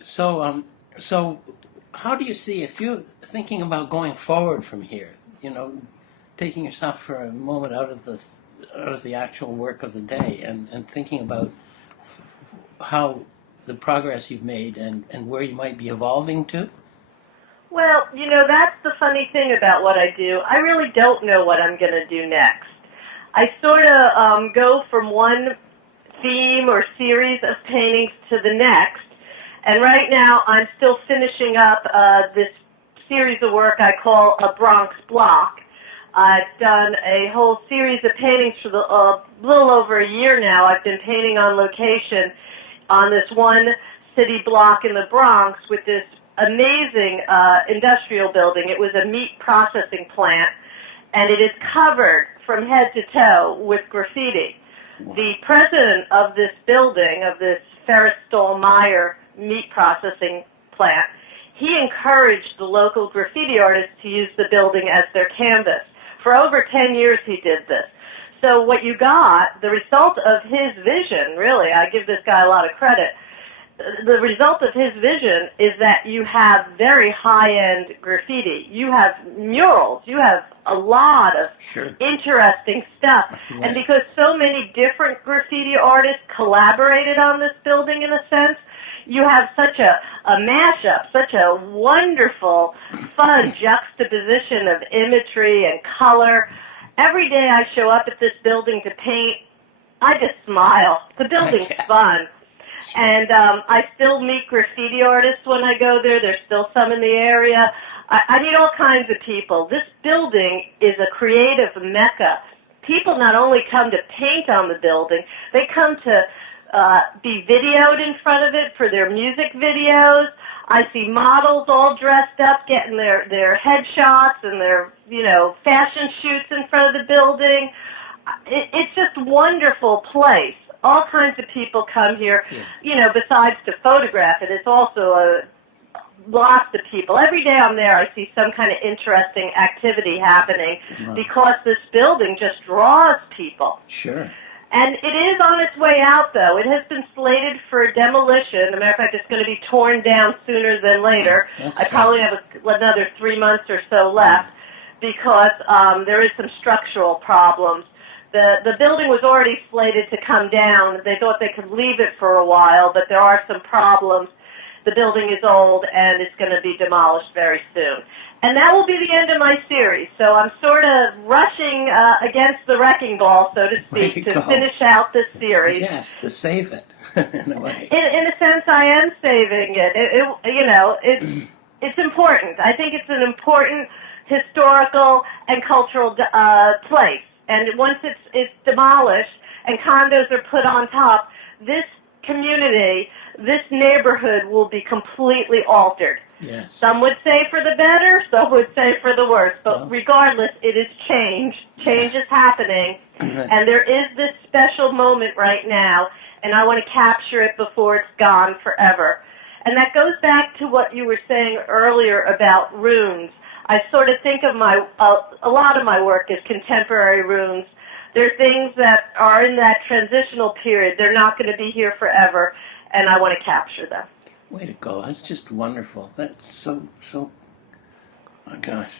So how do you see if you're thinking about going forward from here? Taking yourself for a moment out of the actual work of the day and thinking about how the progress you've made and where you might be evolving to? Well, that's the funny thing about what I do. I really don't know what I'm going to do next. I sort of go from one theme or series of paintings to the next, and right now I'm still finishing up this series of work I call a Bronx block. I've done a whole series of paintings for a little over a year now. I've been painting on location on this one city block in the Bronx with this amazing industrial building. It was a meat processing plant, and it is covered from head to toe with graffiti. Wow. The president of this building, of this Ferris Meyer meat processing plant, he encouraged the local graffiti artists to use the building as their canvas. For over 10 years he did this. So what you got, the result of his vision, really, I give this guy a lot of credit, the result of his vision is that you have very high-end graffiti. You have murals. You have a lot of interesting stuff. Right. And because so many different graffiti artists collaborated on this building, in a sense, you have such a mashup, such a wonderful, fun juxtaposition of imagery and color. Every day I show up at this building to paint, I just smile. The building's fun. And I still meet graffiti artists when I go there. There's still some in the area. I meet all kinds of people. This building is a creative mecca. People not only come to paint on the building, they come to be videoed in front of it for their music videos. I see models all dressed up getting their headshots and their, fashion shoots in front of the building. It's just a wonderful place. All kinds of people come here, besides to photograph it. It's also lots of people. Every day I'm there, I see some kind of interesting activity happening because this building just draws people. Sure. And it is on its way out, though. It has been slated for demolition. As a matter of fact, it's going to be torn down sooner than later. I probably have another 3 months or so left because there is some structural problems. The building was already slated to come down. They thought they could leave it for a while, but there are some problems. The building is old, and it's going to be demolished very soon. And that will be the end of my series. So I'm sort of rushing against the wrecking ball, so to speak, to finish out this series. Yes, to save it, in a way. In a sense, I am saving it. It's important. I think it's an important historical and cultural place. And once it's demolished and condos are put on top, this community, this neighborhood will be completely altered. Yes. Some would say for the better, some would say for the worse. But regardless, it is change. Change is happening. And there is this special moment right now, and I want to capture it before it's gone forever. And that goes back to what you were saying earlier about runes. I sort of think of a lot of my work as contemporary runes. They're things that are in that transitional period. They're not going to be here forever, and I want to capture them. Way to go. That's just wonderful. That's so, oh gosh.